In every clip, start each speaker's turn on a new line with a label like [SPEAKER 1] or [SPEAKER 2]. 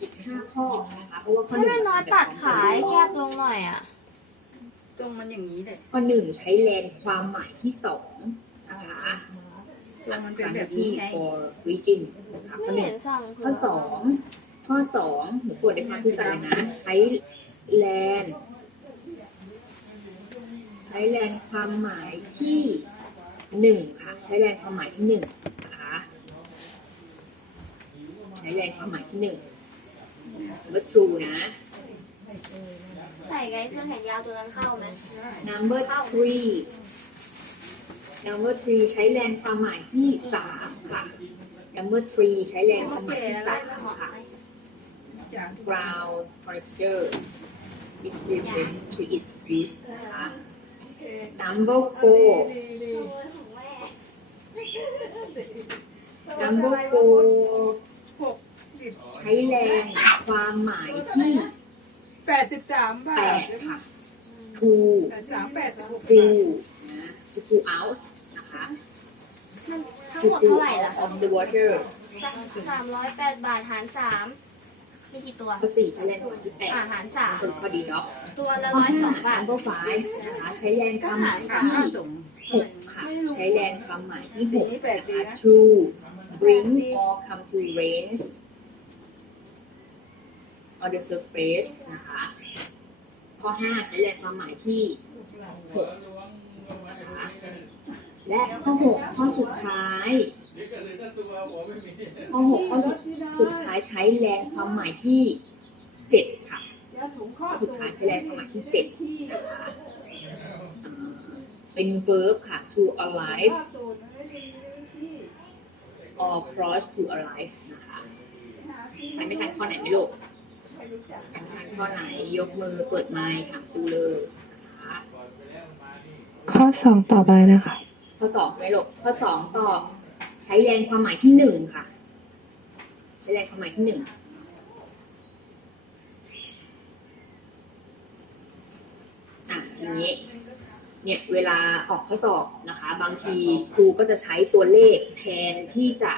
[SPEAKER 1] อีกห้าข้อนะคะเพราะว่าข้อห
[SPEAKER 2] ถ้า
[SPEAKER 1] นึ่
[SPEAKER 2] เป็
[SPEAKER 1] ง
[SPEAKER 2] นน้อยตัดขายแคบลงหน่อยอะ
[SPEAKER 3] ตรงมันอย่างนี้แหละ
[SPEAKER 1] ข้อหนึ่งใช้แลนความหมายที่สองนะคะ
[SPEAKER 3] ตัวมันเป็น
[SPEAKER 1] ครั้ง
[SPEAKER 3] แบบ
[SPEAKER 1] ที่
[SPEAKER 3] นี้ไง
[SPEAKER 1] for region นะคะข้
[SPEAKER 2] ไม่
[SPEAKER 1] อหนึ่
[SPEAKER 2] เห็
[SPEAKER 1] ง
[SPEAKER 2] นสั่ง
[SPEAKER 1] ข้อสองข้อสองหนูตรวจในความที่สามนะ ใช้แลนใช้แลนความหมายที่หนึ่งค่ะ ใช้แลนความหมายที่หนึ่งนะคะใช้แลนความหมายที่หนึ่ง ว่า true นะ
[SPEAKER 2] ใส่ไงเครื่องแขนยาวตัวนั้นเข้าไหม
[SPEAKER 1] number three number three ใช้แลนความหมายที่สามค่ะ number three ใช้แลนความหมายที่สามค่ะ ground moisture is referred to it use นะคะ number four number four
[SPEAKER 3] หกสิบ
[SPEAKER 1] ใช้แรงความหมายที่
[SPEAKER 3] แปดสิบสามบา
[SPEAKER 1] แป
[SPEAKER 3] ท
[SPEAKER 1] ดค่ะ to
[SPEAKER 3] แปดสามแปดสิบหก
[SPEAKER 1] to นะ to pull out นะคะ
[SPEAKER 2] มันทั้ง
[SPEAKER 1] to
[SPEAKER 2] หมด
[SPEAKER 1] pull
[SPEAKER 2] เท่าไหร่
[SPEAKER 1] out
[SPEAKER 2] ล่ะ
[SPEAKER 1] of the water
[SPEAKER 2] สามร้อยแปดบาทหารสามมีกี่ตัว
[SPEAKER 1] ข้อสี่ใช้แรงความหมายที่แปด
[SPEAKER 2] อ่าหารสาม
[SPEAKER 1] เออพอดีเนาะ
[SPEAKER 2] ตัวละ
[SPEAKER 1] ข้อ
[SPEAKER 2] ร้อยส
[SPEAKER 1] ห้า
[SPEAKER 2] องบาท
[SPEAKER 1] number five นะคะใช้แรงความหมาย
[SPEAKER 3] ค่า
[SPEAKER 1] ที่
[SPEAKER 3] ส่ง
[SPEAKER 1] หกค่ะ ใช้แรงความหมายที่หก
[SPEAKER 3] นี่แปด
[SPEAKER 1] นะ
[SPEAKER 3] ปี
[SPEAKER 1] คะ
[SPEAKER 3] นะ
[SPEAKER 1] to bring or come to range on the surface นะคะ ข้อห้าใช้แรงความหมายที่หกนะคะ และข้อหกข้อสุดท้าย ข้อหกข้อสุดสุดท้ายใช้แรงความหมายที่เจ็ดค่ะข้อสุดท้ายใช้แรงความหมายที่เจ็ดนะคะเป็น verb ค่ะ to alive or cross to alive นะคะใครไม่ทันข้อไหนไม่ลูก ข้อไหนยกมือเปิดไมค์ถามครูเลยนะคะ
[SPEAKER 4] ข้อสองต่อไปนะคะ
[SPEAKER 1] ข้อสองใช่ไหมลูกข้อสองตอบใช้แรงความหมายที่หนึ่งค่ะ ใช้แรงความหมายที่หนึ่งอะทีนี้เนี่ยเวลาออกข้อสอบนะคะ บางทีครูก็จะใช้ตัวเลขแทนที่จะ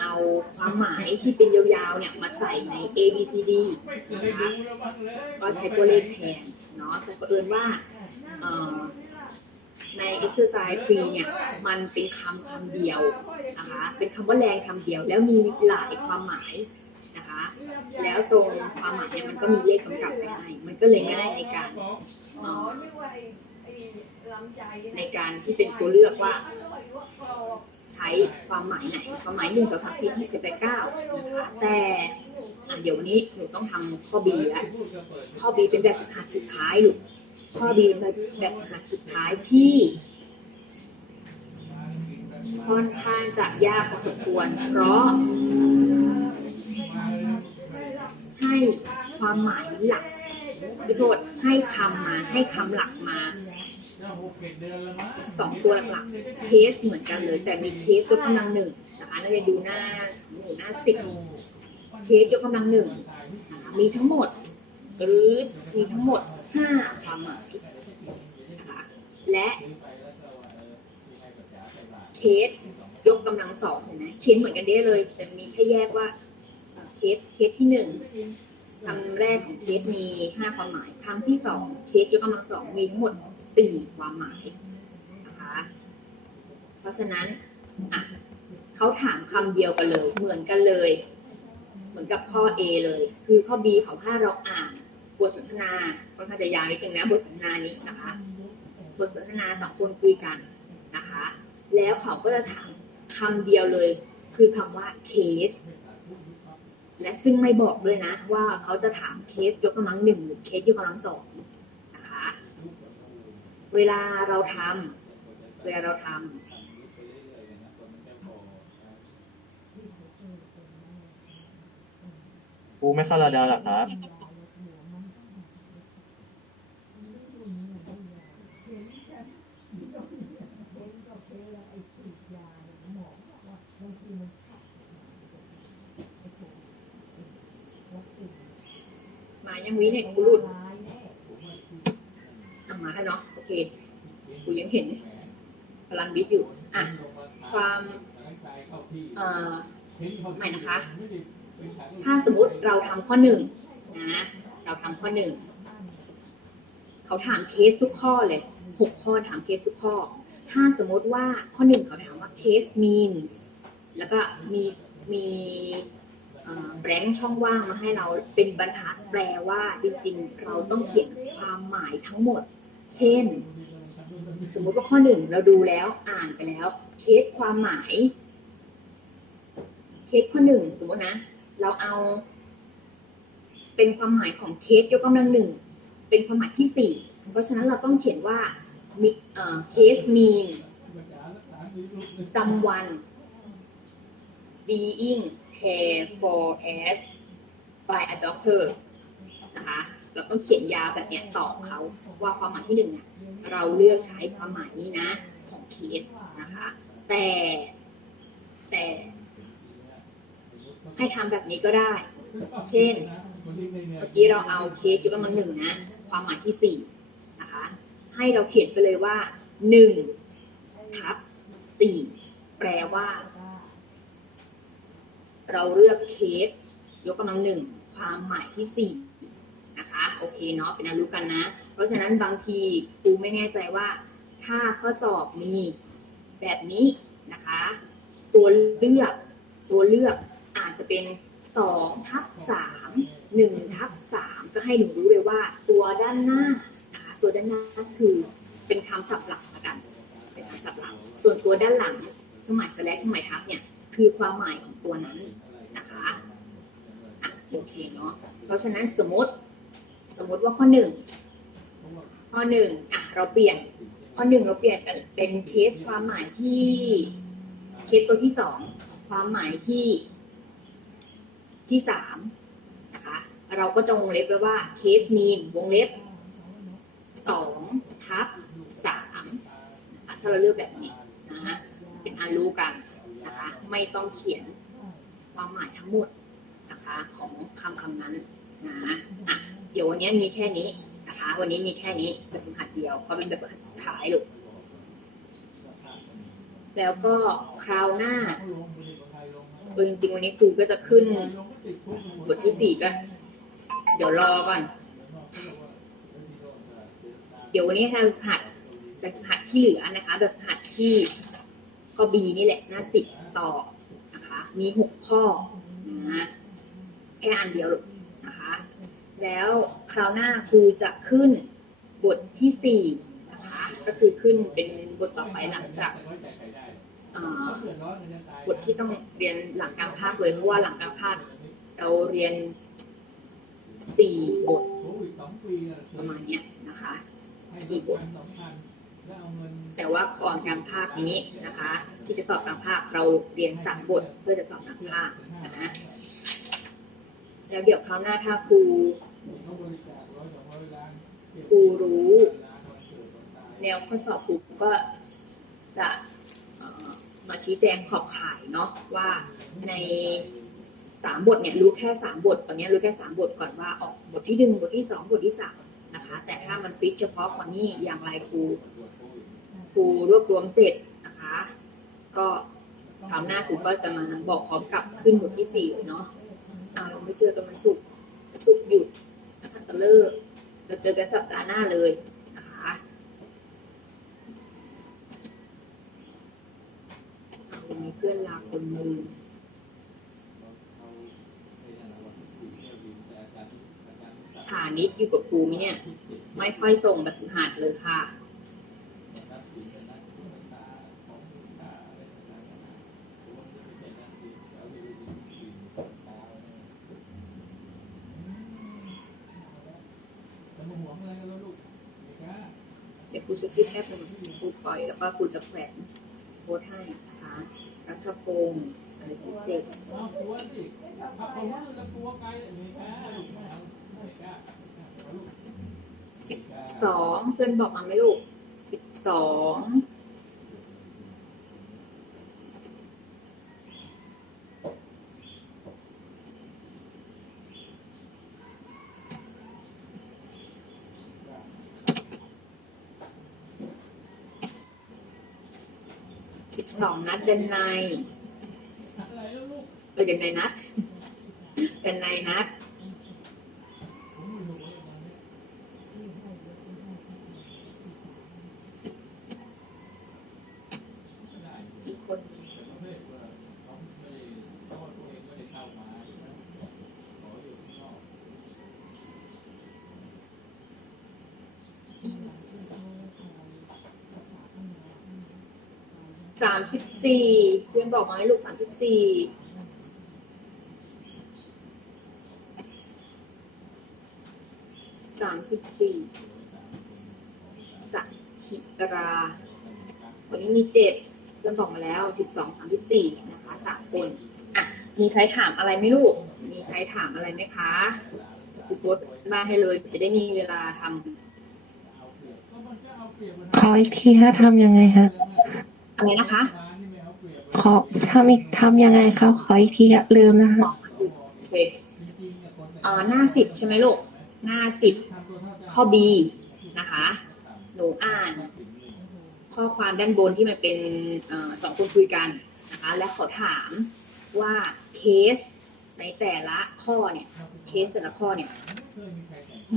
[SPEAKER 1] เอาความหมายที่เป็นยาวๆเนี่ยมาใส่ใน A B C D นะคะก็ใช้ตัวเลขแทนเนาะแต่ประเอิญว่าใน exercise 3เนี่ยมันเป็นคำคำเดียวนะคะเป็นคำว่าแรงคำเดียว แล้วมีหลายความหมายนะคะแล้วตรงความหมายเนี่ยมันก็มีเลขกำกับไปให้มันก็เลยง่ายในการอ่อในการที่เป็นตัวเลือกว่า ใช้ความหมายไหน ความหมายหนึ่งสองสามสี่ห้าเจ็ดแปดเก้านะคะแต่เดี๋ยววันนี้หนูต้องทำข้อ B แล้วข้อ B เป็นแบบฝึกหัดสุดท้ายลูกข้อ B เป็นแบบฝึกหัดสุดท้ายที่ค่อนข้างจะยากพอสมควร เพราะ ให้ความหมายหลักขอโทษให้คำมาให้คำหลักมา สองตัวหลักเคสเหมือนกันเลย แต่มีเคสยกกำลังหนึ่งนะคะนักเรียนดูหน้าหนูหน้าสิบเคสยกกำลังหนึ่งมีทั้งหมดหรือมีทั้งหมดห้าความหมายนะคะและเคสยกกำลังสองเห็นไหมเขียนเหมือนกันเด้เลย แต่มีแค่แยกว่าเคสเคสที่หนึ่ง คำแรกของเคสมีห้าความหมายคำที่สองเคสยกกำลังสองมีทั้งหมดสี่ความหมายนะคะ เพราะฉะนั้นอะเขาถามคำเดียวกันเลย เหมือนกันเลย เหมือนกับข้อ A เลย คือข้อ B เขาให้เราอ่านบทสนทนาค่อนข้างจะยาวนิดนึงนะบทสนทนานี้นะคะบทสนทนาสองคนคุยกันนะคะ แล้วเขาก็จะถามคำเดียวเลย คือคำว่า case และซึ่งไม่บอกด้วยนะ ว่าเขาจะถามเคสยกกำลังหนึ่งหรือเคสยกกำลังสองนะคะเวลาเราทำเวลาเราทำ
[SPEAKER 5] ครูไม่เข้าระดาหรอครับ
[SPEAKER 1] ยังวิเนี่ยกูรุดเอามาแล้วเนาะโอเคกูยังเห็นพลังบิดอยู่ อะ ความเอ่อใหม่นะคะ ถ้าสมมติเราทำข้อหนึ่งนะเราทำข้อหนึ่งเขาถามเคสทุกข้อเลยหกข้อถามเคสทุกข้อ ถ้าสมมติว่าข้อหนึ่งเขาถามว่า case means แล้วก็มีมี แบงค์ช่องว่างมาให้เราเป็นบรรทัดแปลว่าจริงๆ เราต้องเขียนความหมายทั้งหมด เช่น สมมติว่าข้อหนึ่งเราดูแล้วอ่านไปแล้วเคสความหมาย เคสข้อหนึ่งสมมตินะ เราเอา เป็นความหมายของเคสยกกำลังหนึ่งเป็นความหมายที่สี่เพราะฉะนั้นเราต้องเขียนว่ามีเอ่อ case mean someone being cared for as by a doctor นะคะเราต้องเขียนยาแบบเนี้ยตอบเขาว่าความหมายที่หนึ่งอะเราเลือกใช้ความหมายนี้นะของเคสนะคะแต่แต่ ให้ทำแบบนี้ก็ได้ เช่น เมื่อกี้เราเอาเคสยกกำลังหนึ่งนะ ความหมายที่สี่นะคะให้เราเขียนไปเลยว่าหนึ่งทับสี่แปลว่า เราเลือกเคสยกกำลังหนึ่งความหมายที่สี่นะคะโอเคเนาะเป็นอันรู้กันนะ เพราะฉะนั้นบางทีครูไม่แน่ใจว่า ถ้าข้อสอบมีแบบนี้นะคะ ตัวเลือกตัวเลือกอาจจะเป็นสองทับสามหนึ่งทับสามก็ให้หนูรู้เลยว่า ตัวด้านหน้านะคะตัวด้านหน้าคือเป็นคำศัพท์หลักละกัน เป็นคำศัพท์หลัก ส่วนตัวด้านหลังเครื่องหมายสแลชเครื่องหมายทับเนี่ย คือความหมายของตัวนั้นนะคะอะโอเคเนาะเพราะฉะนั้นสมมติ สมมติว่าข้อหนึ่งข้อหนึ่งอะเราเปลี่ยนข้อหนึ่งเราเปลี่ยนเป็นเคสความหมายที่เคสตัวที่สองความหมายที่ที่สามนะคะเราก็จะวงเล็บไว้ว่าเคสมีนวงเล็บสองทับสามถ้าเราเลือกแบบนี้นะฮะเป็นอันรู้กัน ไม่ต้องเขียนความหมายทั้งหมดนะคะของคำคำนั้นนะอะเดี๋ยววันนี้มีแค่นี้นะคะ วันนี้มีแค่นี้แบบฝึกหัดเดียวเพราะเป็นแบบฝึกหัดสุดท้ายลูกแล้วก็คราวหน้าเออจริงๆวันนี้ครูก็จะขึ้นบทที่สี่ก็ เดี๋ยวรอก่อน เดี๋ยววันนี้ให้แบบหัดแบบหัดที่เหลือนะคะ แบบหัดที่ข้อบีนี่แหละหน้าสิบ ต่อนะคะ มีหกข้อนะแค่อันเดียวนะคะ แล้วคราวหน้าครูจะขึ้นบทที่สี่นะคะ ก็คือขึ้นเป็นบทต่อไปหลังจากบทที่ต้องเรียนหลังกางภาคเลยเพราะว่าหลังกางภาคเราเรียนสี่บทประมาณเนี้ยนะคะสี่บท แต่ว่าก่อนกลางภาคนี้นะคะ ที่จะสอบกลางภาคเราเรียนสามบทเพื่อจะสอบกลางภาคนะแล้วเดี๋ยวคราวหน้าถ้าครูครูรู้ แนวข้อสอบครูก็จะมาชี้แจงขอบข่ายเนาะว่าในสามบทเนี่ยรู้แค่สามบท ตอนนี้รู้แค่สามบทก่อนว่าออกบทที่หนึ่งบทที่สองบทที่สาม นะคะ แต่ถ้ามันฟิกเฉพาะกว่านี้อย่างไรครูครูรวบรวมเสร็จนะคะ ก็คราวหน้าครูก็จะมาบอกพร้อมกับขึ้นบทที่สี่เลยเนาะอ่าเราไม่เจอกันวันศุกร์ศุกร์หยุดนะคะตะเลิกเราเจอกันสัปดาห์หน้าเลยนะคะเอาวันนี้เพื่อนลาคนหนึ่ง ฐานิดอยู่กับครูไหมเนี่ย ไม่ค่อยส่งแบบหัดเลยค่ะ เดี๋ยวครูจะขึ้นแค่เป็นครูปล่อย แล้วก็ครูจะแขวนโพสให้นะคะรัฐพงศ์อะไรที่เจ็ด สิบสองเพื่อนบอกมาไหมลูกสิบสองสิบสองนัดเดินในเออเดินในนัดเป็นไรนัด สามสิบสี่เพื่อนบอกมาให้ลูกสามสิบสี่สามสิบสี่สักิราวันนี้มีเจ็ดเพื่อนบอกมาแล้วสิบสองสามสิบสี่นะคะสามคนอะมีใครถามอะไรไหมลูก มีใครถามอะไรไหมคะครูโพสต์บ้าให้เลย จะได้มีเวลาทำ
[SPEAKER 4] ขออีกทีฮะทำยังไงฮะ
[SPEAKER 1] อะไรนะคะ
[SPEAKER 4] ขอทำอีกทำยังไงครับขออีกทีอะลืมนะคะ
[SPEAKER 1] โอเคอ่าหน้าสิบใช่ไหมลูก หน้าสิบข้อ B นะคะ หนูอ่าน ข้อความด้านบนที่มันเป็นเออสองคนคุยกันนะคะ และขอถามว่าเคสในแต่ละข้อเนี่ย เคสแต่ละข้อเนี่ย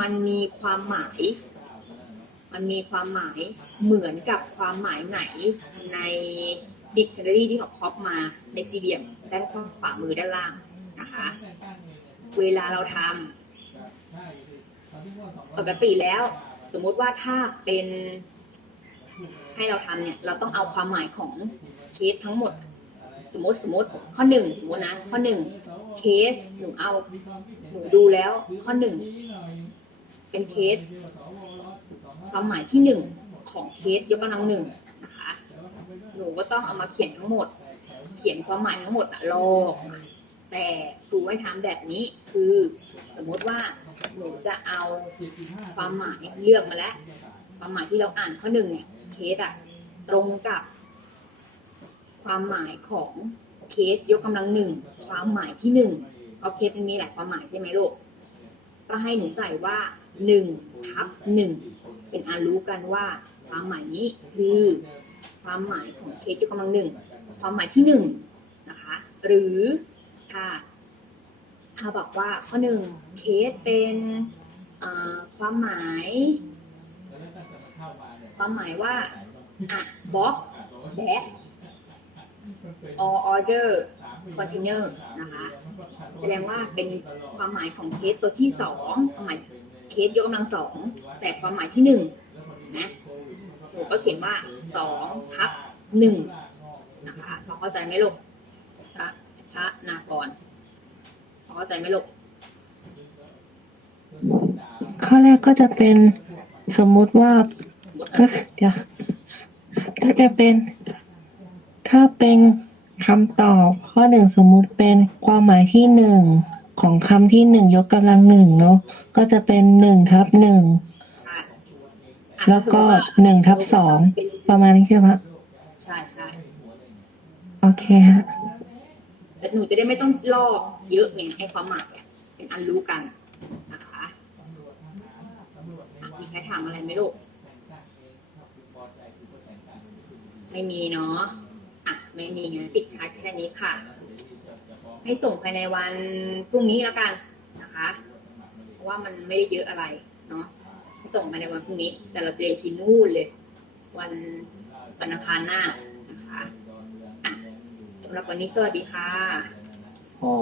[SPEAKER 1] มันมีความหมาย มันมีความหมายเหมือนกับความหมายไหนใน dictionary ที่เขาครอปมาในสี่เหลี่ยมด้านขวามือด้านล่างนะคะ เวลาเราทำปกติแล้ว สมมติว่าถ้าเป็นให้เราทำเนี่ย เราต้องเอาความหมายของเคสทั้งหมด สมมติสมมติข้อหนึ่งสมมตินะ ข้อหนึ่งเคสหนูเอาหนูดูแล้ว ข้อหนึ่งเป็นเคส ความหมายที่หนึ่งของเคสยกกำลังหนึ่งนะคะหนูก็ต้องเอามาเขียนทั้งหมด เขียนความหมายทั้งหมดอะลอกแต่ครูให้ทำแบบนี้คือสมมติว่าหนูจะเอาความหมายเลือกมาแล้ว ความหมายที่เราอ่านข้อหนึ่งเนี่ยเคสอะตรงกับ ความหมายของเคสยกกำลังหนึ่งความหมายที่หนึ่งเพราะเคสมันมีหลายความหมายใช่ไหมลูกก็ให้หนูใส่ว่าหนึ่งทับหนึ่ง เป็นอันรู้กันว่า ความหมายนี้คือความหมายของเคสยกกำลังหนึ่งความหมายที่หนึ่งนะคะ หรือถ้าถ้าบอกว่าข้อหนึ่งเคสเป็นความหมาย ความหมายว่าอะ box bag or order containers นะคะ แสดงว่าเป็นความหมายของเคสตัวที่สองความหมาย เคสยกกำลังสองแต่ความหมายที่หนึ่งนะหนูก็เขียนว่าสองทับหนึ่งนะคะพอเข้าใจไหมลูกพระพระนากรพอเข้าใจไหมลูก
[SPEAKER 4] ข้อแรกก็จะเป็นสมมุติว่าก็เดี๋ยวก็จะเป็น ถ้าเป็นคำตอบข้อหนึ่งสมมุติเป็นความหมายที่หนึ่ง ของคำที่หนึ่งยกกำลังหนึ่งเนาะก็จะเป็นหนึ่งทับหนึ่ง
[SPEAKER 1] ใช่อะ
[SPEAKER 4] แล้วก็
[SPEAKER 1] ถ้าสมมุติา
[SPEAKER 4] หนึ่งทับสอง
[SPEAKER 1] เป็น
[SPEAKER 4] ประมาณนี้ใช่ไหม
[SPEAKER 1] ใช่ใช่
[SPEAKER 4] โอเคฮะ
[SPEAKER 1] แต่หนูจะได้ไม่ต้องลอกเยอะไงไอ้ความหมายอะเป็นอันรู้กันนะคะอะมีใครถามอะไรไหมลูกไม่มีเนาะอะไม่มีงั้นปิดท้ายแค่นี้ค่ะ ให้ส่งภายในวันพรุ่งนี้แล้วกันนะคะ เพราะว่ามันไม่ได้เยอะอะไรเนาะให้ส่งภายในวันพรุ่งนี้ แต่เราจะเรียนทีนู่นเลย วันวันอังคารหน้านะคะะสำหรับวันนี้สวัสดีค่ะ
[SPEAKER 6] อ๋อ